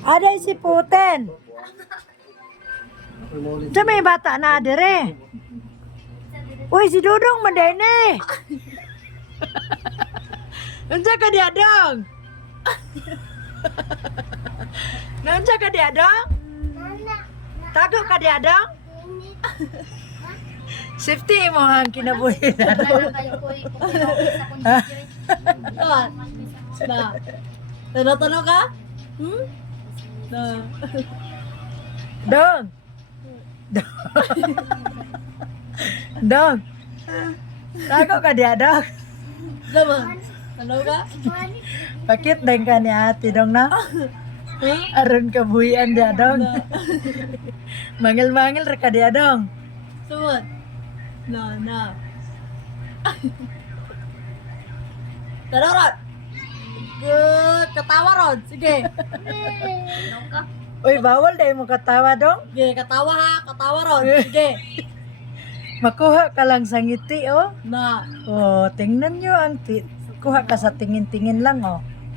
Aday si Puten. Diyan may bata na dire. Uy, si Dudong madene. Nandiyan ka di Adong? Nandiyan ka di Adong? Tago ka di Adong? Safety mo ang kinabuhi na. Na. Tanong ka? Na. Dong. Dong. Tago ka di Adong? Naman. Tanong ka? Pakit din ka ni ate Dong na? Aron kabuhian di Adong. Mangil-mangil ra ka di Adong. Sumat. Na. Tanong ron. Good. Katawa ron. Sige. Uy, bawal dahil mo katawa Dong. Sige, katawa ha. Katawa ron. Sige. Makuha ka lang sa ngiti, oh. Na. Oh, tingnan nyo ang kuha ka sa tingin-tingin lang, oh.